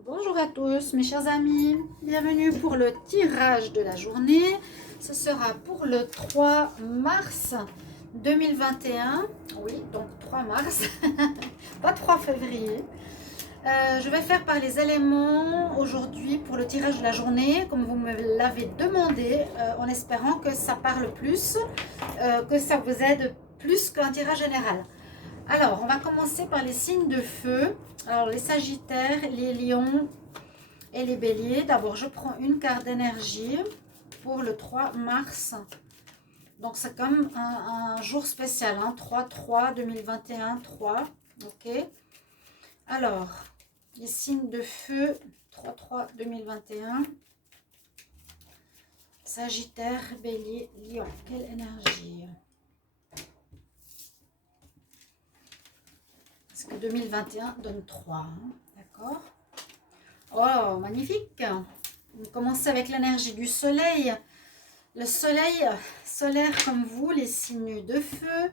Bonjour à tous mes chers amis, bienvenue pour le tirage de la journée. Ce sera pour le 3 mars 2021. Oui, donc 3 mars, pas 3 février. Je vais faire par les éléments aujourd'hui pour le tirage de la journée, comme vous me l'avez demandé, en espérant que ça parle plus, que ça vous aide plus qu'un tirage général. Alors, on va commencer par les signes de feu. Alors, les sagittaires, les lions et les béliers. D'abord, je prends une carte d'énergie pour le 3 mars. Donc, c'est comme un jour spécial, hein, 3-3-2021, 3. Ok. Alors, les signes de feu, 3-3-2021. Sagittaire, bélier, lion. Quelle énergie? Parce que 2021 donne 3. Hein, d'accord. Oh, magnifique. On commence avec l'énergie du soleil. Le soleil solaire comme vous, les signes de feu.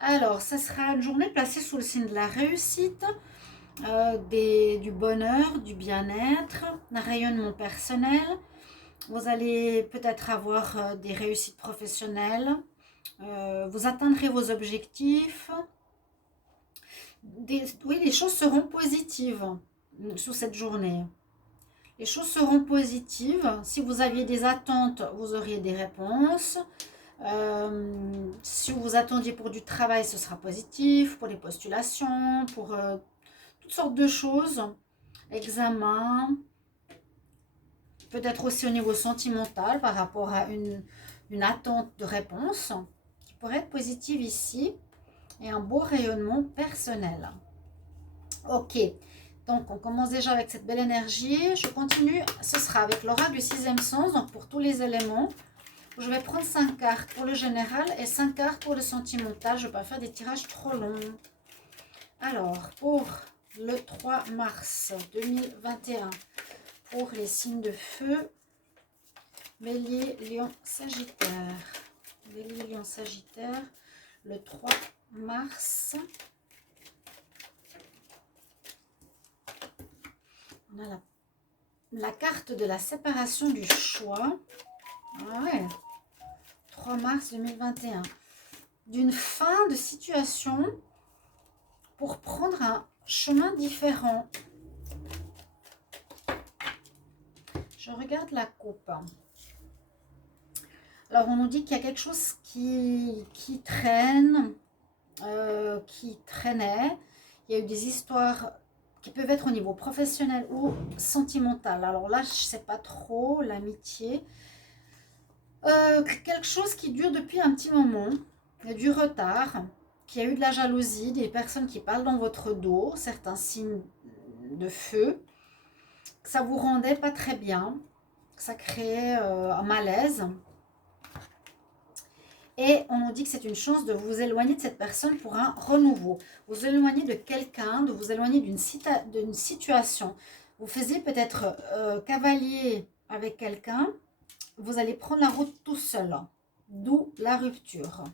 Alors, ça sera une journée placée sous le signe de la réussite, du bonheur, du bien-être, un rayonnement personnel. Vous allez peut-être avoir des réussites professionnelles. Vous atteindrez vos objectifs. Oui, les choses seront positives sous cette journée. Les choses seront positives. Si vous aviez des attentes, vous auriez des réponses. Si vous attendiez pour du travail, ce sera positif. Pour les postulations, pour toutes sortes de choses. Examen. Peut-être aussi au niveau sentimental par rapport à une attente de réponse qui pourrait être positive ici. Et un beau rayonnement personnel. Ok. Donc, on commence déjà avec cette belle énergie. Je continue. Ce sera avec l'aura du sixième sens. Donc, pour tous les éléments, je vais prendre 5 cartes pour le général et 5 cartes pour le sentimental. Je ne vais pas faire des tirages trop longs. Alors, pour le 3 mars 2021, pour les signes de feu, Bélier, Lion, Sagittaire. Bélier, Lion, Sagittaire, le 3 mars. On a la carte de la séparation du choix. Ah ouais. 3 mars 2021. D'une fin de situation pour prendre un chemin différent. Je regarde la coupe. Alors, on nous dit qu'il y a quelque chose qui traîne, qui traînait. Il y a eu des histoires qui peuvent être au niveau professionnel ou sentimental. Alors là, je ne sais pas trop, l'amitié. Quelque chose qui dure depuis un petit moment. Il y a du retard, qu'il y a eu de la jalousie, des personnes qui parlent dans votre dos, certains signes de feu, que ça vous rendait pas très bien, que ça créait un malaise. Et on nous dit que c'est une chance de vous éloigner de cette personne pour un renouveau. Vous éloigner de quelqu'un, de vous éloigner d'une situation. Vous faisiez peut-être cavalier avec quelqu'un, vous allez prendre la route tout seul, d'où la rupture.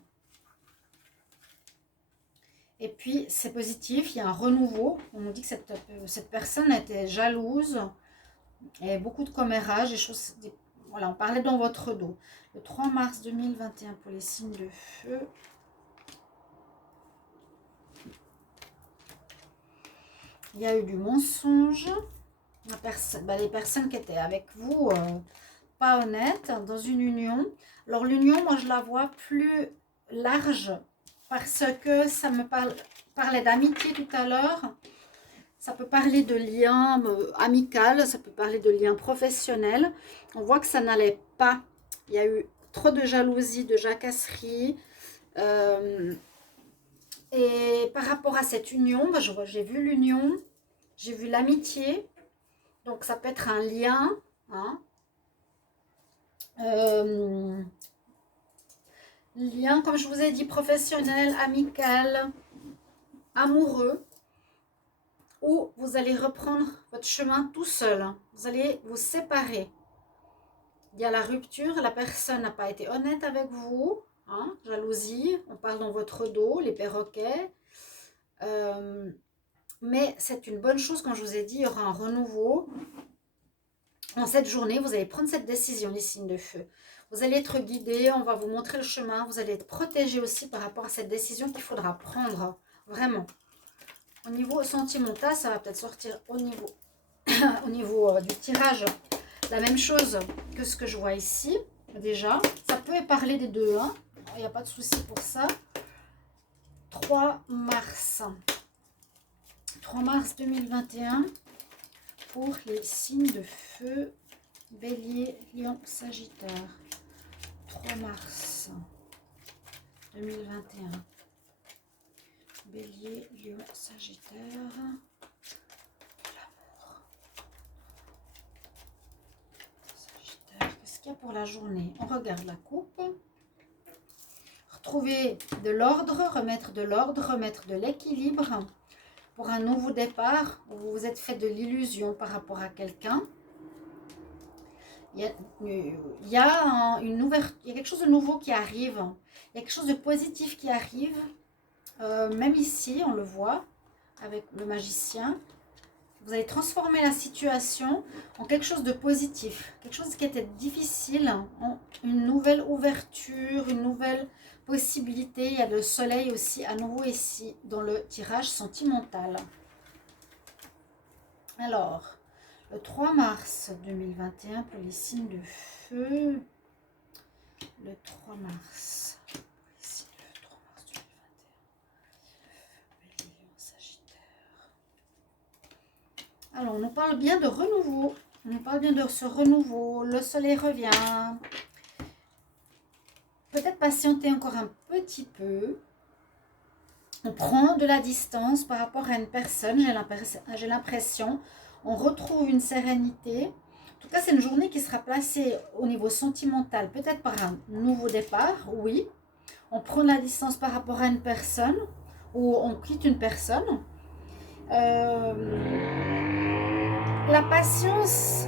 Et puis, c'est positif, il y a un renouveau. On nous dit que cette personne était jalouse, et beaucoup de commérages, voilà, on parlait dans votre dos. Le 3 mars 2021 pour les signes de feu. Il y a eu du mensonge. Les personnes qui étaient avec vous, pas honnêtes, dans une union. Alors l'union, moi je la vois plus large parce que ça me parlait d'amitié tout à l'heure. Ça peut parler de liens amicaux, ça peut parler de liens professionnels. On voit que ça n'allait pas. Il y a eu trop de jalousie, de jacasserie. Et par rapport à cette union, j'ai vu l'union, j'ai vu l'amitié. Donc ça peut être un lien. Hein, lien, comme je vous ai dit, professionnel, amical, amoureux. Ou vous allez reprendre votre chemin tout seul. Vous allez vous séparer. Il y a la rupture, la personne n'a pas été honnête avec vous. Hein, jalousie, on parle dans votre dos, les perroquets. Mais c'est une bonne chose, comme je vous ai dit, il y aura un renouveau. En cette journée, vous allez prendre cette décision, les signes de feu. Vous allez être guidés, on va vous montrer le chemin. Vous allez être protégés aussi par rapport à cette décision qu'il faudra prendre. Vraiment. Au niveau sentimental, ça va peut-être sortir au niveau, du tirage. La même chose que ce que je vois ici, déjà. Ça peut parler des deux, hein. Il n'y a pas de souci pour ça. 3 mars. 3 mars 2021 pour les signes de feu. Bélier, Lion, Sagittaire. 3 mars 2021. Bélier, Lion, Sagittaire. L'amour. Sagittaire. Qu'est-ce qu'il y a pour la journée? On regarde la coupe. Retrouver de l'ordre, remettre de l'équilibre pour un nouveau départ. Vous vous êtes fait de l'illusion par rapport à quelqu'un. Il y a quelque chose de nouveau qui arrive. Il y a quelque chose de positif qui arrive. Même ici, on le voit avec le magicien. Vous allez transformer la situation en quelque chose de positif. Quelque chose qui était difficile, en une nouvelle ouverture, une nouvelle possibilité. Il y a le soleil aussi à nouveau ici dans le tirage sentimental. Alors, le 3 mars 2021 pour les signes de feu. Le 3 mars. Alors, on nous parle bien de renouveau. On nous parle bien de ce renouveau. Le soleil revient. Peut-être patienter encore un petit peu. On prend de la distance par rapport à une personne. J'ai l'impression. On retrouve une sérénité. En tout cas, c'est une journée qui sera placée au niveau sentimental. Peut-être par un nouveau départ, oui. On prend de la distance par rapport à une personne. Ou on quitte une personne. La patience,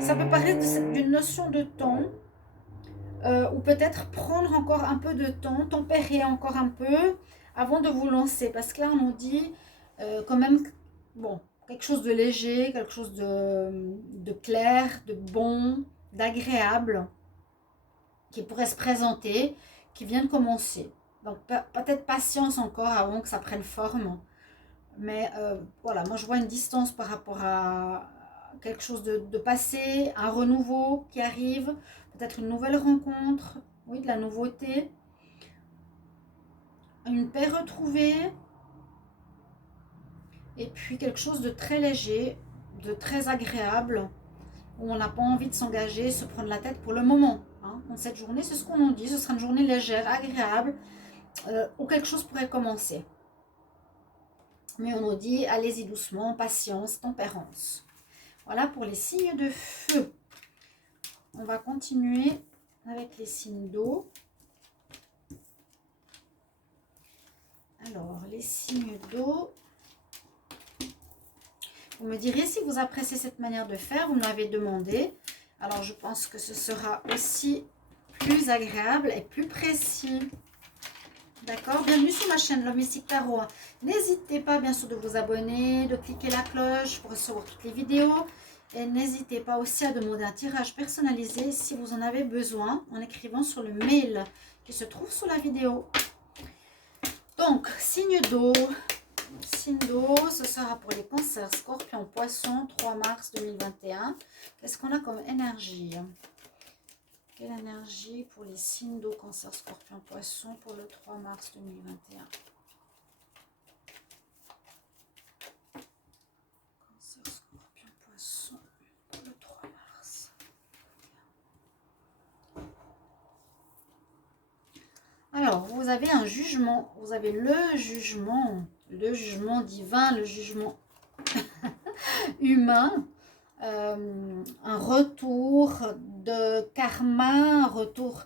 ça peut paraître d'une notion de temps, ou peut-être prendre encore un peu de temps, tempérer encore un peu avant de vous lancer. Parce que là, on nous dit quand même, bon, quelque chose de léger, quelque chose de clair, de bon, d'agréable, qui pourrait se présenter, qui vient de commencer. Donc peut-être patience encore avant que ça prenne forme. Mais voilà, moi je vois une distance par rapport à quelque chose de passé, un renouveau qui arrive, peut-être une nouvelle rencontre, oui, de la nouveauté, une paix retrouvée, et puis quelque chose de très léger, de très agréable, où on n'a pas envie de s'engager, se prendre la tête pour le moment. Hein. Dans cette journée, c'est ce qu'on nous dit, ce sera une journée légère, agréable, où quelque chose pourrait commencer. Mais on nous dit, allez-y doucement, patience, tempérance. Voilà pour les signes de feu. On va continuer avec les signes d'eau. Alors, les signes d'eau. Vous me direz si vous appréciez cette manière de faire. Vous me l'avez demandé. Alors, je pense que ce sera aussi plus agréable et plus précis. D'accord? Bienvenue sur ma chaîne Love Mystic Tarot. N'hésitez pas bien sûr de vous abonner, de cliquer la cloche pour recevoir toutes les vidéos. Et n'hésitez pas aussi à demander un tirage personnalisé si vous en avez besoin en écrivant sur le mail qui se trouve sous la vidéo. Donc, signe d'eau. Signe d'eau, ce sera pour les cancers, scorpions, poissons, 3 mars 2021. Qu'est-ce qu'on a comme énergie? Quelle énergie pour les signes d'eau, cancer, scorpion, poisson pour le 3 mars 2021? Cancer, scorpion, poisson pour le 3 mars. Alors, vous avez un jugement. Vous avez le jugement divin, le jugement humain. Un retour de karma, un retour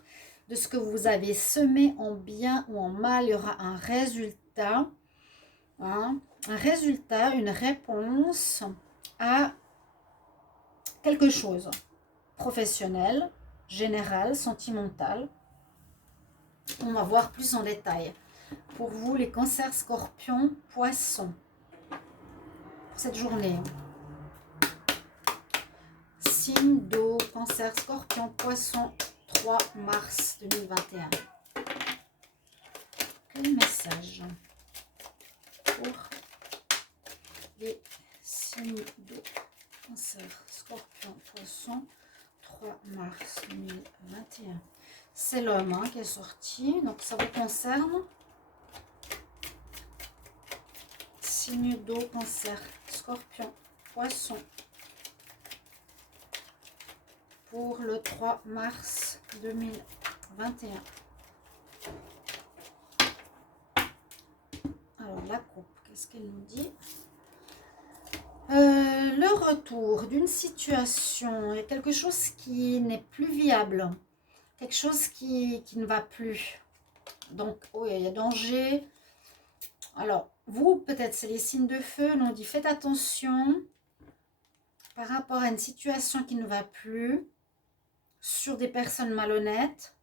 de ce que vous avez semé en bien ou en mal. Il y aura un résultat, hein, une réponse à quelque chose, professionnel, général, sentimental. On va voir plus en détail. Pour vous, les cancers, scorpions, poissons. cette journée. Signe d'eau, Cancer, Scorpion, Poisson, 3 mars 2021. Quel message pour les signes d'eau, Cancer, Scorpion, Poisson, 3 mars 2021. C'est l'homme hein, qui est sorti, donc ça vous concerne. Signe d'eau, Cancer, Scorpion, Poisson, pour le 3 mars 2021. Alors, la coupe, qu'est-ce qu'elle nous dit? Le retour d'une situation, il y a quelque chose qui n'est plus viable, quelque chose qui ne va plus. Donc, oh, il y a danger. Alors, vous, peut-être, c'est les signes de feu, on dit faites attention par rapport à une situation qui ne va plus, sur des personnes malhonnêtes,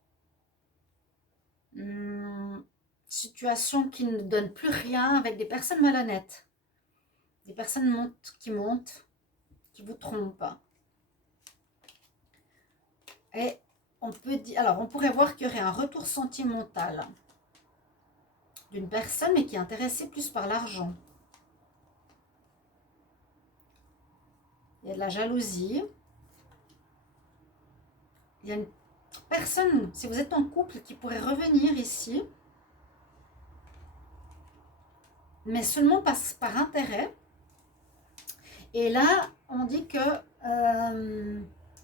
situation qui ne donne plus rien avec des personnes malhonnêtes, des personnes qui montent, qui vous trompent. Et on peut dire, alors on pourrait voir qu'il y aurait un retour sentimental d'une personne, mais qui est intéressée plus par l'argent. Il y a de la jalousie. Il y a une personne, si vous êtes en couple, qui pourrait revenir ici, mais seulement par intérêt. Et là, on dit que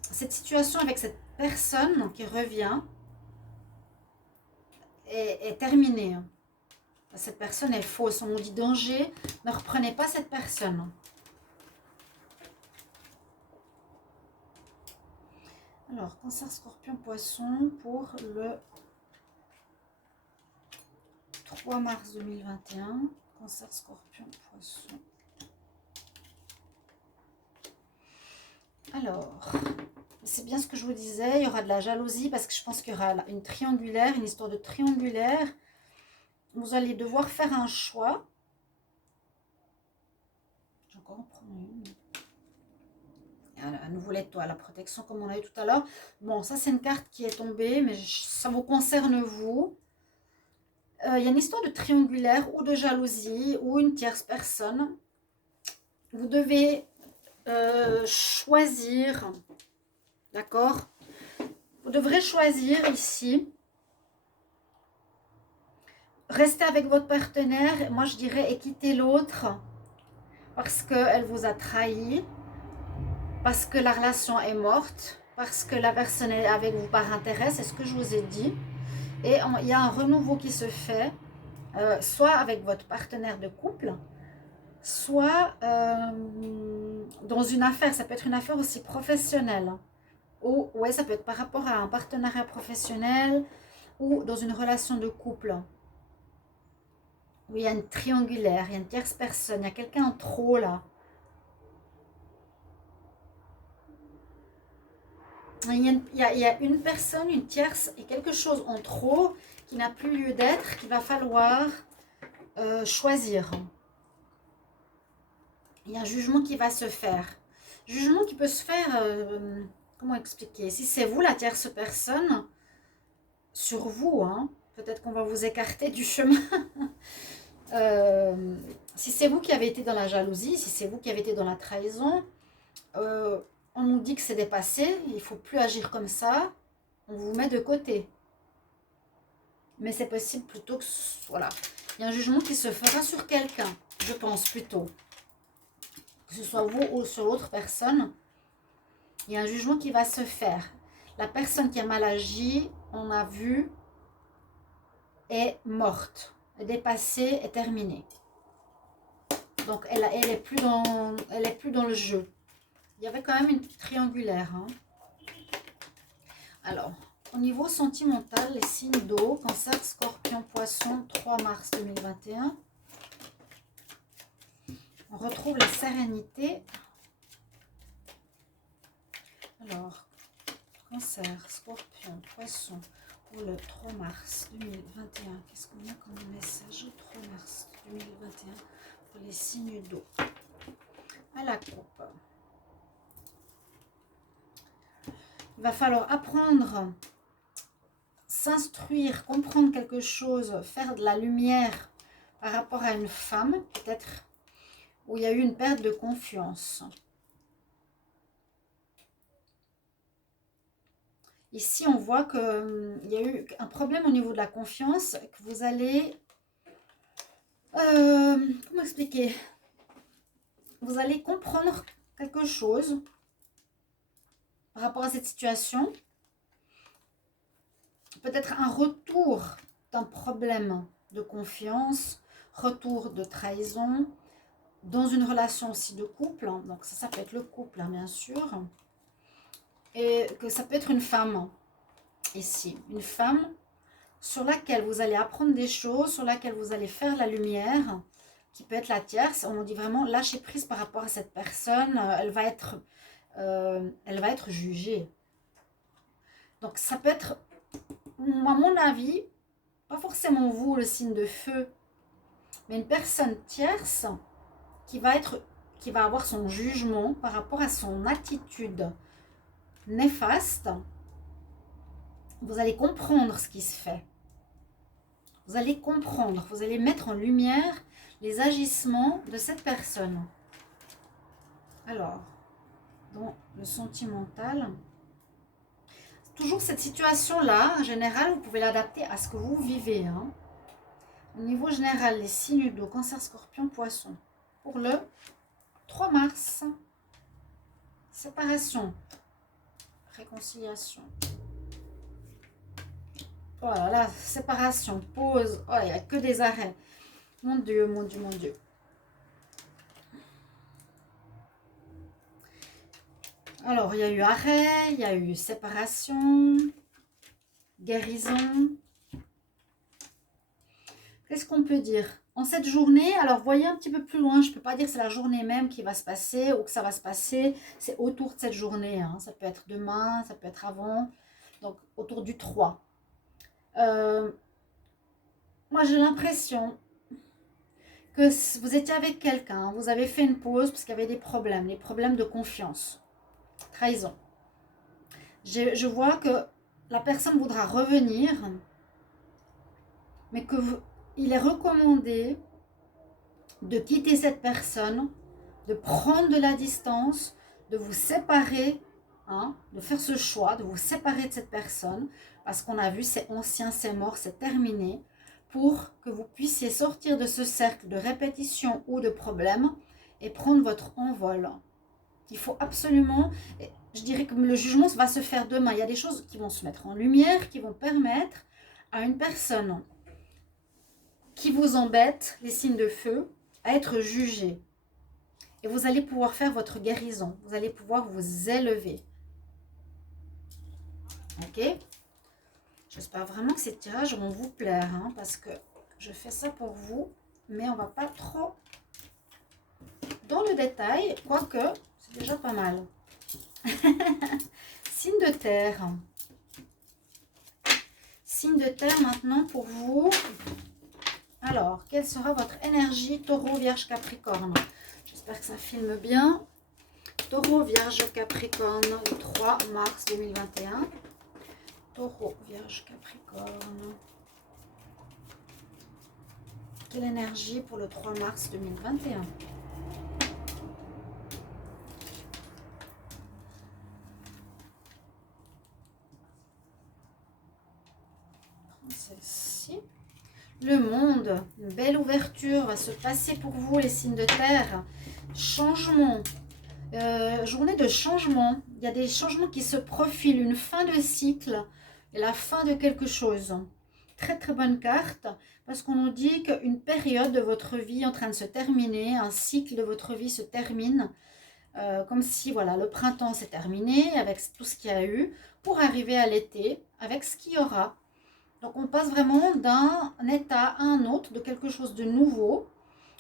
cette situation avec cette personne qui revient est terminée. Cette personne est fausse. On nous dit danger, ne reprenez pas cette personne. Alors, Cancer, Scorpion, Poisson pour le 3 mars 2021. Cancer, Scorpion, Poisson. Alors, c'est bien ce que je vous disais, il y aura de la jalousie parce que je pense qu'il y aura une triangulaire, une histoire de triangulaire. Vous allez devoir faire un choix. J'ai encore en prendre une. À nouveau l'étoile, la protection comme on a eu tout à l'heure. Bon, ça c'est une carte qui est tombée, mais ça vous concerne vous. Il y a une histoire de triangulaire ou de jalousie ou une tierce personne. Vous devez choisir, d'accord? Vous devrez choisir ici. Restez avec votre partenaire, moi je dirais, et quittez l'autre parce qu'elle vous a trahi, parce que la relation est morte, parce que la personne est avec vous par intérêt, c'est ce que je vous ai dit. Et il y a un renouveau qui se fait, soit avec votre partenaire de couple, soit dans une affaire. Ça peut être une affaire aussi professionnelle. Ou ouais, ça peut être par rapport à un partenariat professionnel ou dans une relation de couple. Oui, il y a une triangulaire, il y a une tierce personne, il y a quelqu'un en trop là. Il y a une personne, une tierce et quelque chose en trop qui n'a plus lieu d'être, qu'il va falloir choisir. Il y a un jugement qui va se faire. Jugement qui peut se faire, comment expliquer? Si c'est vous la tierce personne, sur vous, hein, peut-être qu'on va vous écarter du chemin. Si c'est vous qui avez été dans la jalousie, si c'est vous qui avez été dans la trahison, on nous dit que c'est dépassé, il ne faut plus agir comme ça, on vous met de côté. Mais c'est possible plutôt que, voilà, il y a un jugement qui se fera sur quelqu'un, je pense plutôt. Que ce soit vous ou sur l'autre personne, il y a un jugement qui va se faire. La personne qui a mal agi, on a vu, est morte, est dépassée, est terminée. Donc elle est plus dans le jeu. Il y avait quand même une triangulaire. Hein. Alors, au niveau sentimental, les signes d'eau, Cancer, Scorpion, Poisson, 3 mars 2021. On retrouve la sérénité. Alors, Cancer, Scorpion, Poisson, pour le 3 mars 2021. Qu'est-ce qu'on a comme message au 3 mars 2021 pour les signes d'eau? à la coupe. Il va falloir apprendre, s'instruire, comprendre quelque chose, faire de la lumière par rapport à une femme, peut-être, où il y a eu une perte de confiance. Ici, on voit qu'il y a eu un problème au niveau de la confiance, que vous allez... comment expliquer? Vous allez comprendre quelque chose par rapport à cette situation. Peut-être un retour d'un problème de confiance, retour de trahison, dans une relation aussi de couple. Donc ça peut être le couple, hein, bien sûr. Et que ça peut être une femme, ici. Une femme sur laquelle vous allez apprendre des choses, sur laquelle vous allez faire la lumière, qui peut être la tierce. On dit vraiment lâcher prise par rapport à cette personne. Elle va être jugée. Donc ça peut être, à mon avis, pas forcément vous, le signe de feu, mais une personne tierce qui va avoir son jugement par rapport à son attitude néfaste. Vous allez comprendre ce qui se fait. Vous allez comprendre, vous allez mettre en lumière les agissements de cette personne. Alors, dans le sentimental, toujours cette situation-là, en général, vous pouvez l'adapter à ce que vous vivez. Hein. Au niveau général, les signes d'eau, Cancer, Scorpion, Poisson. Pour le 3 mars, séparation, réconciliation. Voilà, la séparation, pause. Oh, il n'y a que des arrêts. Mon Dieu, mon Dieu, mon Dieu. Alors, il y a eu arrêt, il y a eu séparation, guérison. Qu'est-ce qu'on peut dire? En cette journée, alors voyez un petit peu plus loin, je ne peux pas dire que c'est la journée même qui va se passer ou que ça va se passer. C'est autour de cette journée. Hein. Ça peut être demain, ça peut être avant. Donc, autour du 3. Moi, j'ai l'impression que vous étiez avec quelqu'un, vous avez fait une pause parce qu'il y avait des problèmes, les problèmes de confiance, trahison. Je vois que la personne voudra revenir, mais il est recommandé de quitter cette personne, de prendre de la distance, de vous séparer, hein, de faire ce choix, de vous séparer de cette personne, parce qu'on a vu, c'est ancien, c'est mort, c'est terminé, pour que vous puissiez sortir de ce cercle de répétition ou de problèmes et prendre votre envol. Il faut absolument, je dirais que le jugement va se faire demain. Il y a des choses qui vont se mettre en lumière, qui vont permettre à une personne qui vous embête, les signes de feu, à être jugée. Et vous allez pouvoir faire votre guérison. Vous allez pouvoir vous élever. Ok? J'espère vraiment que ces tirages vont vous plaire. Hein, parce que je fais ça pour vous. Mais on ne va pas trop dans le détail. Quoique, c'est déjà pas mal. Signe de terre. Signe de terre maintenant pour vous. Alors, quelle sera votre énergie Taureau, Vierge, Capricorne? J'espère que ça filme bien. Taureau, Vierge, Capricorne, le 3 mars 2021. Taureau, Vierge, Capricorne. Quelle énergie pour le 3 mars 2021? Celle-ci. Le monde, une belle ouverture va se passer pour vous, les signes de terre. Changement. Journée de changement. Il y a des changements qui se profilent, une fin de cycle et la fin de quelque chose. Très très bonne carte parce qu'on nous dit qu'une période de votre vie est en train de se terminer, un cycle de votre vie se termine, comme si voilà, le printemps s'est terminé avec tout ce qu'il y a eu pour arriver à l'été avec ce qu'il y aura. Donc on passe vraiment d'un état à un autre, de quelque chose de nouveau.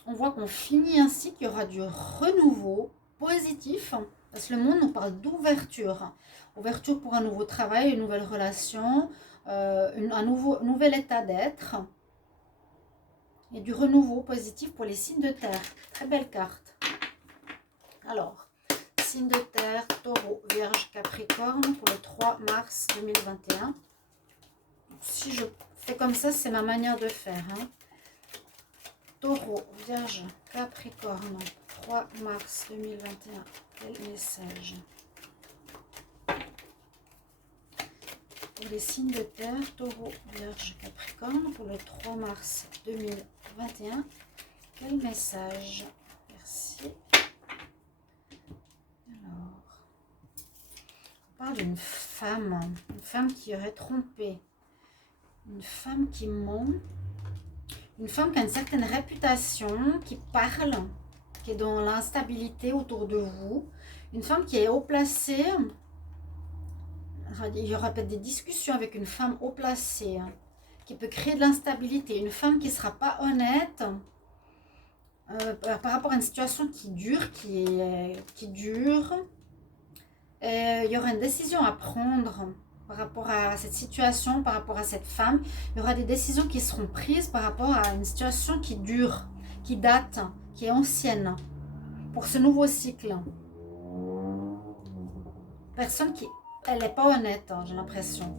On voit qu'on finit un cycle, il y aura du renouveau positif, parce que le monde nous parle d'ouverture. Ouverture pour un nouveau travail, une nouvelle relation, un nouvel état d'être. Et du renouveau positif pour les signes de terre. Très belle carte. Alors, signe de terre, taureau, vierge, capricorne pour le 3 mars 2021. Si je fais comme ça, c'est ma manière de faire. Hein. Taureau, vierge, capricorne, 3 mars 2021. Quel message? Pour les signes de terre, taureau, vierge, capricorne, pour le 3 mars 2021. Quel message? Merci. Alors, on parle d'une femme qui aurait trompé, une femme qui ment, une femme qui a une certaine réputation, qui parle, qui est dans l'instabilité autour de vous, une femme qui est haut placée. Il y aura peut-être des discussions avec une femme haut placée qui peut créer de l'instabilité, une femme qui ne sera pas honnête par rapport à une situation qui dure, qui dure. Et il y aura une décision à prendre par rapport à cette situation, par rapport à cette femme. Il y aura des décisions qui seront prises par rapport à une situation qui dure, qui date, qui est ancienne pour ce nouveau cycle. Personne qui... Elle n'est pas honnête, hein, j'ai l'impression.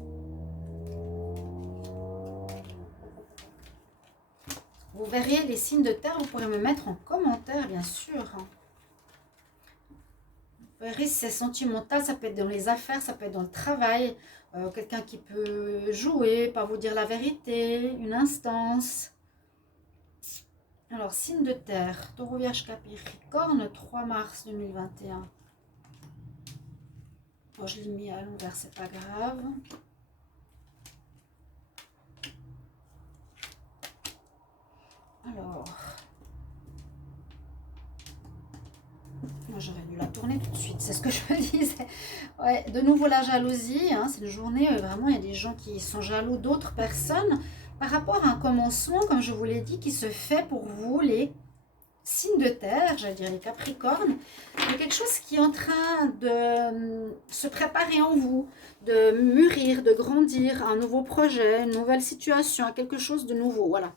Vous verriez les signes de terre, vous pourrez me mettre en commentaire, bien sûr. Vous verrez si c'est sentimental, ça peut être dans les affaires, ça peut être dans le travail. Quelqu'un qui peut jouer, pas vous dire la vérité, une instance. Alors, signe de terre, taureau, vierge, capricorne, 3 mars 2021. Bon, je l'ai mis à l'envers, c'est pas grave. Alors, moi j'aurais dû la tourner tout de suite, c'est ce que je me disais. Ouais, de nouveau la jalousie, hein, c'est une journée, vraiment il y a des gens qui sont jaloux d'autres personnes par rapport à un commencement, comme je vous l'ai dit, qui se fait pour vous, les signes de terre, j'allais dire les capricornes. Il y a quelque chose qui est en train de se préparer en vous, de mûrir, de grandir, un nouveau projet, une nouvelle situation, quelque chose de nouveau, voilà.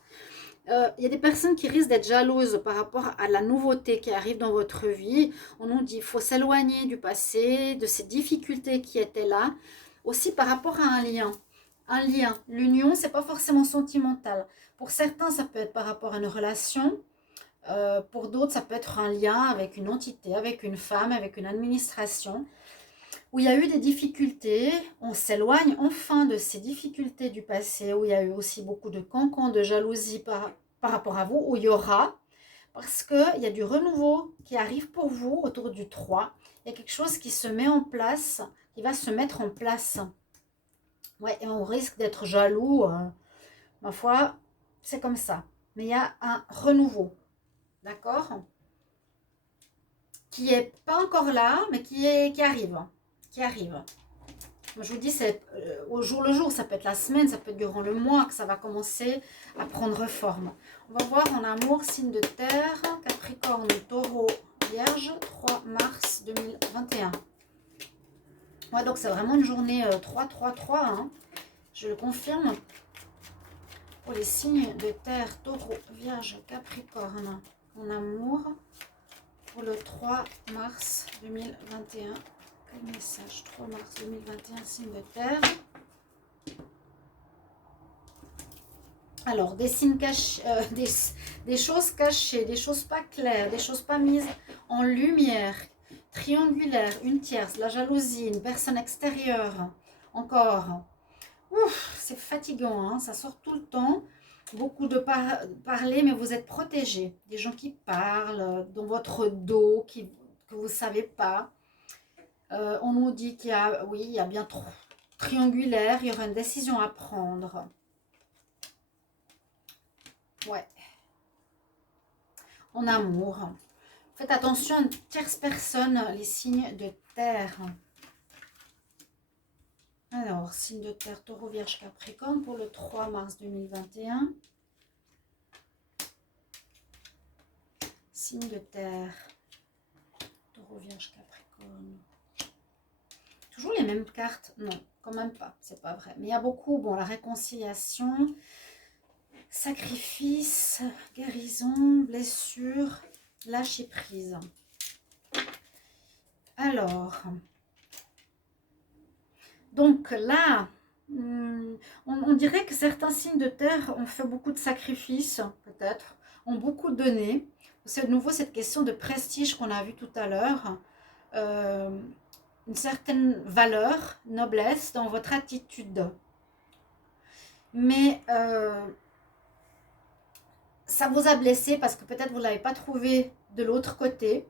Il y a des personnes qui risquent d'être jalouses par rapport à la nouveauté qui arrive dans votre vie. On nous dit qu'il faut s'éloigner du passé, de ces difficultés qui étaient là. Aussi par rapport à un lien. Un lien. L'union, ce n'est pas forcément sentimental. Pour certains, ça peut être par rapport à une relation. Pour d'autres, ça peut être un lien avec une entité, avec une femme, avec une administration. Où il y a eu des difficultés, on s'éloigne enfin de ces difficultés du passé, où il y a eu aussi beaucoup de cancans, de jalousie par rapport à vous, où il y aura, parce qu'il y a du renouveau qui arrive pour vous autour du 3. Il y a quelque chose qui se met en place, qui va se mettre en place. Ouais, et on risque d'être jaloux, ma foi, c'est comme ça. Mais il y a un renouveau, d'accord? Qui n'est pas encore là, mais qui arrive. Qui arrive. Moi, je vous dis, c'est au jour le jour, ça peut être la semaine, ça peut être durant le mois que ça va commencer à prendre forme. On va voir en amour, signe de terre, Capricorne, Taureau, Vierge, 3 mars 2021. Ouais, donc c'est vraiment une journée 3-3-3, hein. Je le confirme. Pour les signes de terre, Taureau, Vierge, Capricorne, en amour, pour le 3 mars 2021. Quel message? 3 mars 2021, signe de terre. Alors, des signes cachés, des choses cachées, des choses pas claires, des choses pas mises en lumière, triangulaire, une tierce, la jalousie, une personne extérieure, encore. Ouf, c'est fatigant, hein, ça sort tout le temps. Beaucoup de parler, mais vous êtes protégé. Des gens qui parlent dans votre dos, que vous ne savez pas. On nous dit qu'il y a, oui, il y a bien trop triangulaire, il y aura une décision à prendre. Ouais. En amour. Faites attention à une tierce personne, les signes de terre. Alors, signe de terre, Taureau, Vierge, Capricorne pour le 3 mars 2021. Signe de terre, Taureau, Vierge, Capricorne. Toujours les mêmes cartes? Non, quand même pas, c'est pas vrai. Mais il y a beaucoup, bon, la réconciliation, sacrifice, guérison, blessure, lâcher prise. Alors, donc là, on dirait que certains signes de terre ont fait beaucoup de sacrifices, peut-être, ont beaucoup donné. C'est de nouveau cette question de prestige qu'on a vu tout à l'heure. Une certaine valeur, noblesse dans votre attitude. Mais ça vous a blessé parce que peut-être vous ne l'avez pas trouvé de l'autre côté.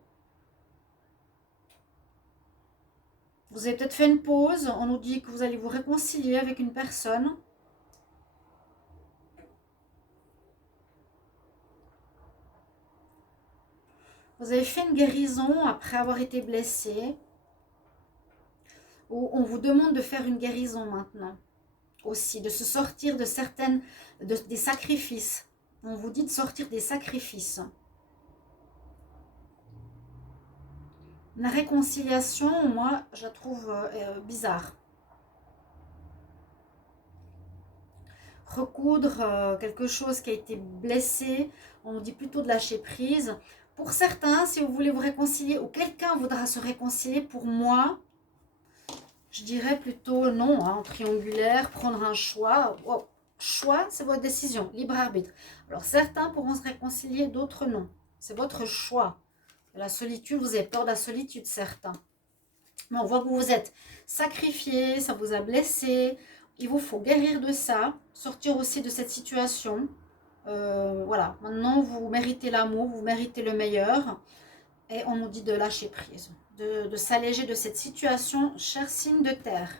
Vous avez peut-être fait une pause. On nous dit que vous allez vous réconcilier avec une personne. Vous avez fait une guérison après avoir été blessé. Ou on vous demande de faire une guérison maintenant. Aussi, de se sortir de des sacrifices. On vous dit de sortir des sacrifices. La réconciliation, moi, je la trouve bizarre. Recoudre quelque chose qui a été blessé, on nous dit plutôt de lâcher prise. Pour certains, si vous voulez vous réconcilier ou quelqu'un voudra se réconcilier, pour moi, je dirais plutôt non, hein, en triangulaire, prendre un choix. Oh, choix, c'est votre décision, libre arbitre. Alors certains pourront se réconcilier, d'autres non. C'est votre choix. La solitude, vous avez peur de la solitude, certains. Mais on voit que vous vous êtes sacrifié, ça vous a blessé. Il vous faut guérir de ça, sortir aussi de cette situation. Voilà, maintenant vous méritez l'amour, vous méritez le meilleur. Et on nous dit de lâcher prise, de s'alléger de cette situation, cher signe de terre.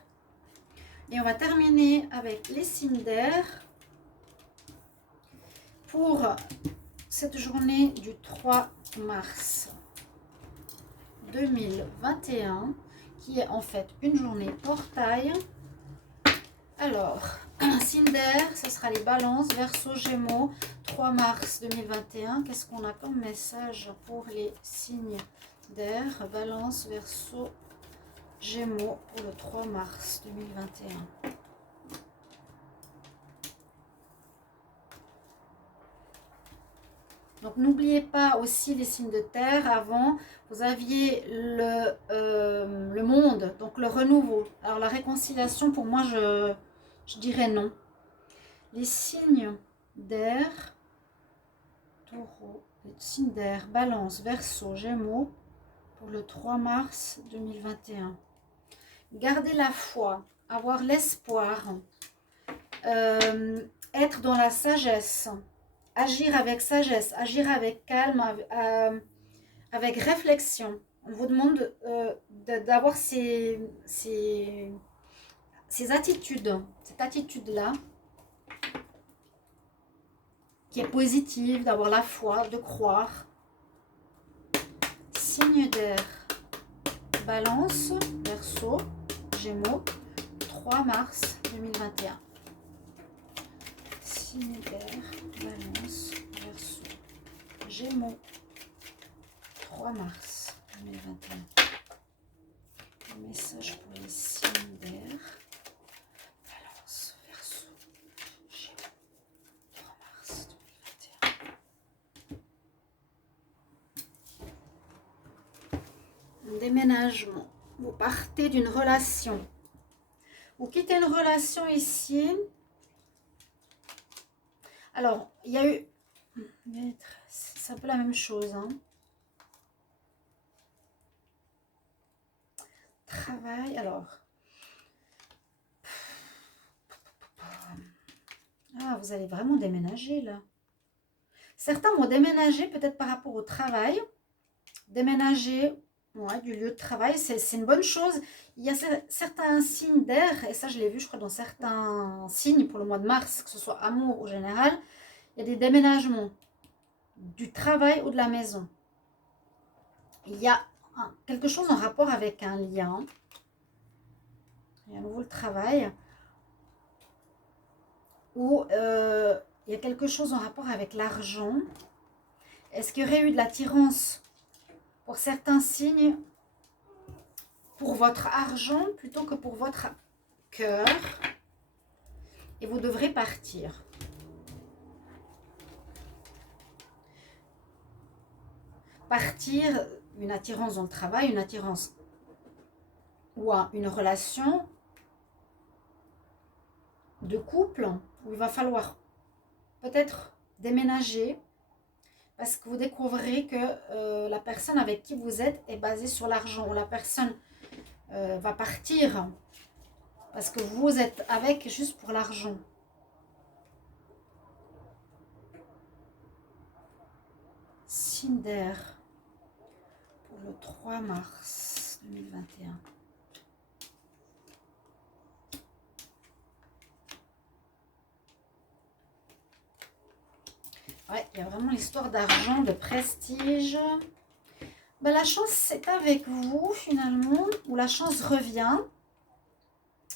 Et on va terminer avec les signes d'air pour cette journée du 3 mars 2021, qui est en fait une journée portail. Alors, signe d'air, ce sera les balances, Verseau, Gémeaux, 3 mars 2021. Qu'est-ce qu'on a comme message pour les signes d'air? Balance, Verseau, Gémeaux pour le 3 mars 2021. Donc, n'oubliez pas aussi les signes de terre. Avant, vous aviez le monde, donc le renouveau. Alors, la réconciliation, pour moi, je dirais non. Les signes d'air, Taureau, les signes d'air, Balance, Verseau, Gémeaux pour le 3 mars 2021. Gardez la foi, avoir l'espoir, être dans la sagesse, agir avec sagesse, agir avec calme, avec réflexion. On vous demande d'avoir ces attitudes, cette attitude-là, qui est positive, d'avoir la foi, de croire. Signe d'air, Balance, Verseau, Gémeaux, 3 mars 2021. Signe d'air, Balance, Verseau, Gémeaux, 3 mars 2021. Un message pour les signes d'air. Balance, Verseau, Gémeaux, 3 mars 2021. Un déménagement. Vous partez d'une relation. Vous quittez une relation ici. Alors, il y a eu... C'est un peu la même chose, hein. Travail, alors. Ah, vous allez vraiment déménager, là. Certains vont déménager peut-être par rapport au travail. Déménager, ouais, du lieu de travail, c'est une bonne chose. Il y a certains signes d'air, et ça je l'ai vu, je crois, dans certains signes pour le mois de mars, que ce soit amour ou général. Il y a des déménagements du travail ou de la maison. Il y a quelque chose en rapport avec un lien. Il y a à nouveau le travail. Ou il y a quelque chose en rapport avec l'argent. Est-ce qu'il y aurait eu de l'attirance pour certains signes pour votre argent plutôt que pour votre cœur? Et vous devrez partir. Partir, une attirance dans le travail, une attirance ou à une relation de couple où il va falloir peut-être déménager parce que vous découvrirez que la personne avec qui vous êtes est basée sur l'argent, ou la personne va partir parce que vous êtes avec juste pour l'argent. Cinder pour le 3 mars 2021. Ouais, il y a vraiment l'histoire d'argent, de prestige. Ben, la chance, c'est avec vous, finalement, où la chance revient.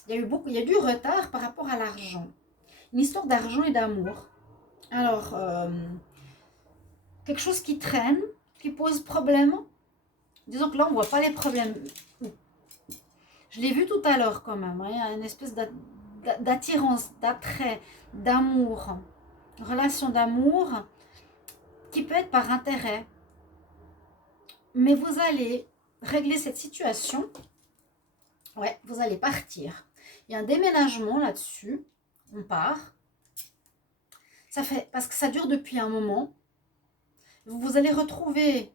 Il y a du retard par rapport à l'argent. Une histoire d'argent et d'amour. Alors, quelque chose qui traîne, qui pose problème. Disons que là, on ne voit pas les problèmes. Je l'ai vu tout à l'heure quand même. Hein. Il y a une espèce d'attirance, d'attrait, d'amour. Relation d'amour qui peut être par intérêt. Mais vous allez régler cette situation. Ouais, vous allez partir. Il y a un déménagement là-dessus. On part. Ça fait, parce que ça dure depuis un moment. Vous allez retrouver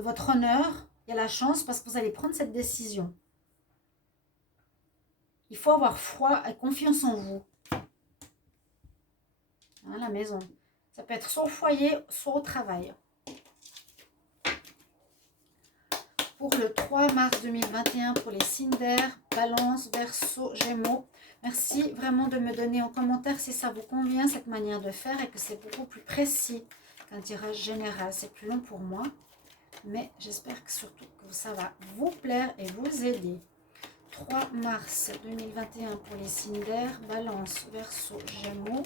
votre honneur. Il y a la chance parce que vous allez prendre cette décision. Il faut avoir foi et confiance en vous. Hein, la maison. Ça peut être soit au foyer, soit au travail. Pour le 3 mars 2021, pour les Cinder, Balance, Verseau, Gémeaux. Merci vraiment de me donner en commentaire si ça vous convient, cette manière de faire, et que c'est beaucoup plus précis qu'un tirage général. C'est plus long pour moi, mais j'espère que surtout que ça va vous plaire et vous aider. 3 mars 2021 pour les Cinder, Balance, Verseau, Gémeaux.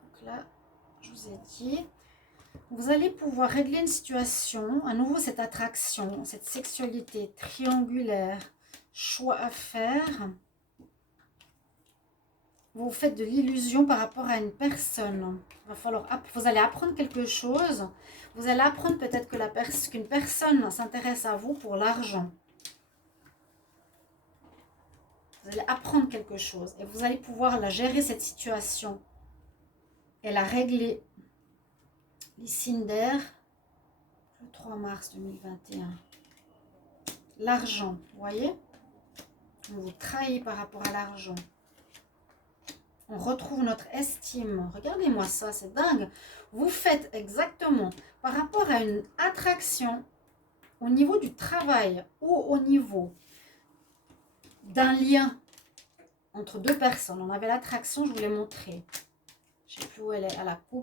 Donc là, je vous ai dit, vous allez pouvoir régler une situation, à nouveau cette attraction, cette sexualité triangulaire, choix à faire. Vous faites de l'illusion par rapport à une personne. Il va falloir, vous allez apprendre quelque chose. Vous allez apprendre peut-être que qu'une personne s'intéresse à vous pour l'argent. Vous allez apprendre quelque chose et vous allez pouvoir la gérer, cette situation, et la régler. Les Cinder, le 3 mars 2021. L'argent, vous voyez? On vous trahit par rapport à l'argent. On retrouve notre estime. Regardez-moi ça, c'est dingue. Vous faites exactement par rapport à une attraction au niveau du travail ou au niveau d'un lien entre deux personnes. On avait l'attraction, je vous l'ai montré. Je ne sais plus où elle est, à la coupe.